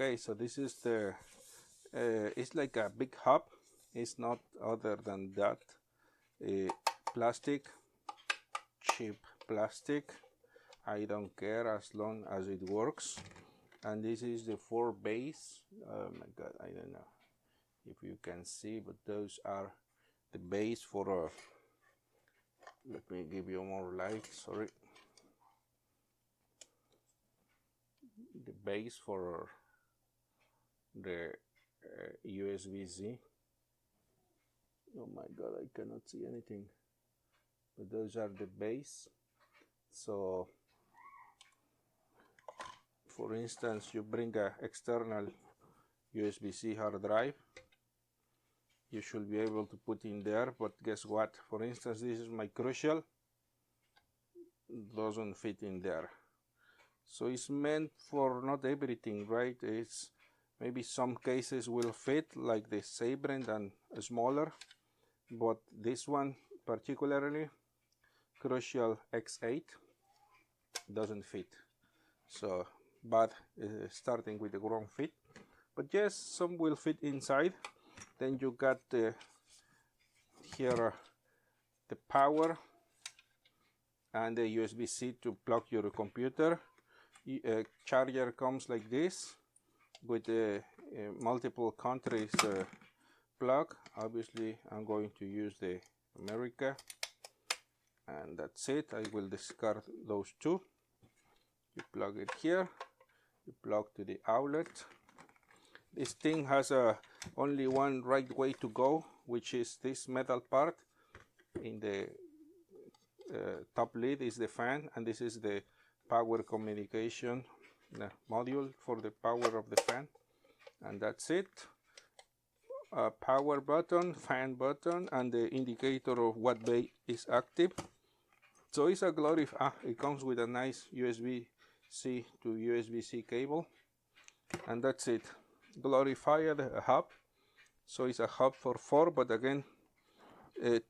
Okay, so this is the, it's like a big hub. It's not other than that. Plastic, cheap plastic. I don't care as long as it works. And this is the 4 base. Oh my God, I don't know if you can see, but those are the base for let me give you more light, sorry. The base for the USB-C. Oh my God, I cannot see anything. But those are the base. So, for instance, you bring an external USB-C hard drive. You should be able to put in there, but guess what? For instance, this is my Crucial. Doesn't fit in there. So it's meant for not everything, right? It's maybe some cases will fit, like the SABRENT and smaller, but this one particularly, Crucial X8, doesn't fit. So, but starting with the wrong fit. But yes, some will fit inside. Then you got the here the power and the USB-C to plug your computer. Charger comes like this with the multiple countries plug. Obviously, I'm going to use the America, and that's it. I will discard those two. You plug it here. You plug to the outlet. This thing has only one right way to go, which is this metal part. In the top lid is the fan, and this is the power communication module for the power of the fan, and that's it. A power button, fan button, and the indicator of what bay is active. So it's a it comes with a nice USB-C to USB-C cable, and that's it. Glorified hub. So it's a hub for 4, but again,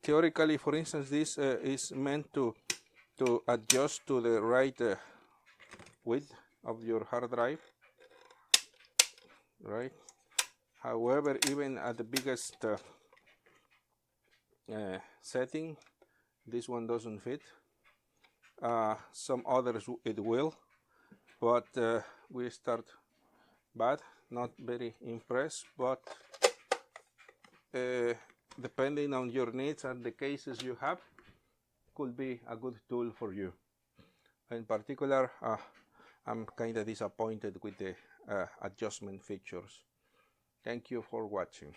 theoretically, for instance, this is meant to adjust to the right width of your hard drive, right? However, even at the biggest setting, this one doesn't fit. Some others it will, but we start bad, not very impressed, but depending on your needs and the cases you have, could be a good tool for you. In particular, I'm kind of disappointed with the adjustment features. Thank you for watching.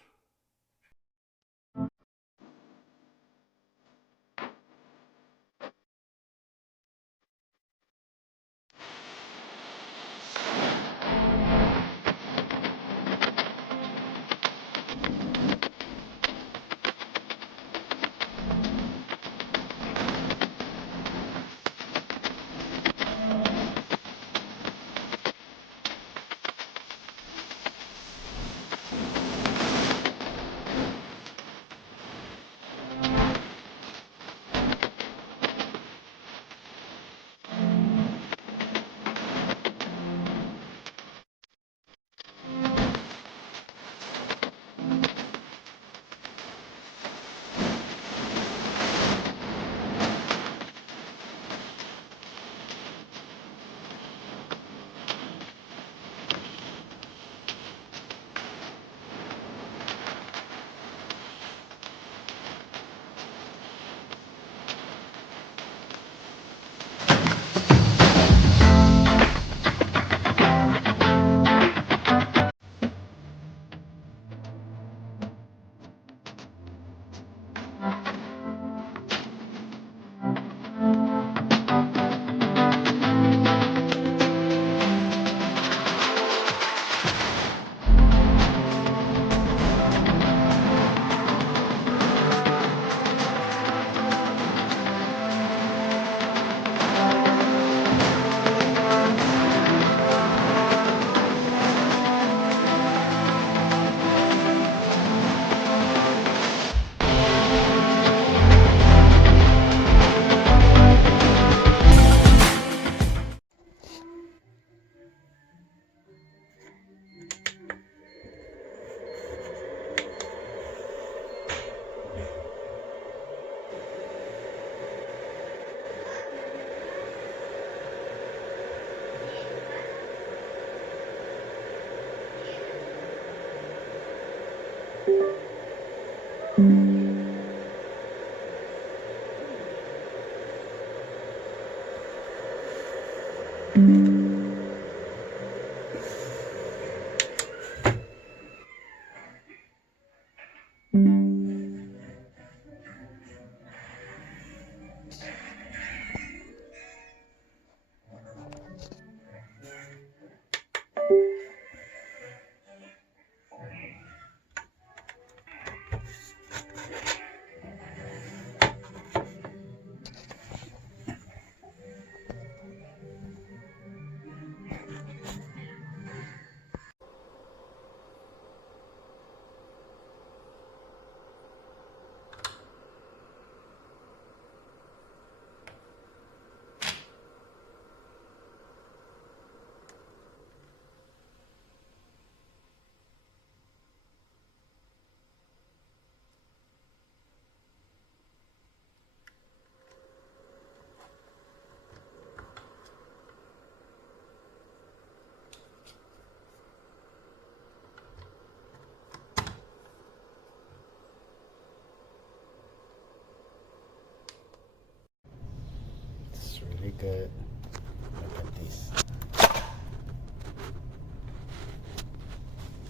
Really good. Look at this.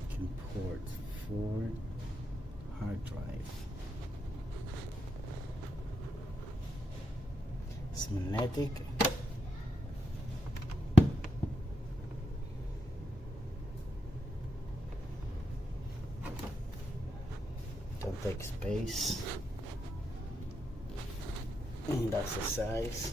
Can port 4 hard drive. It's magnetic. take space. That's the size.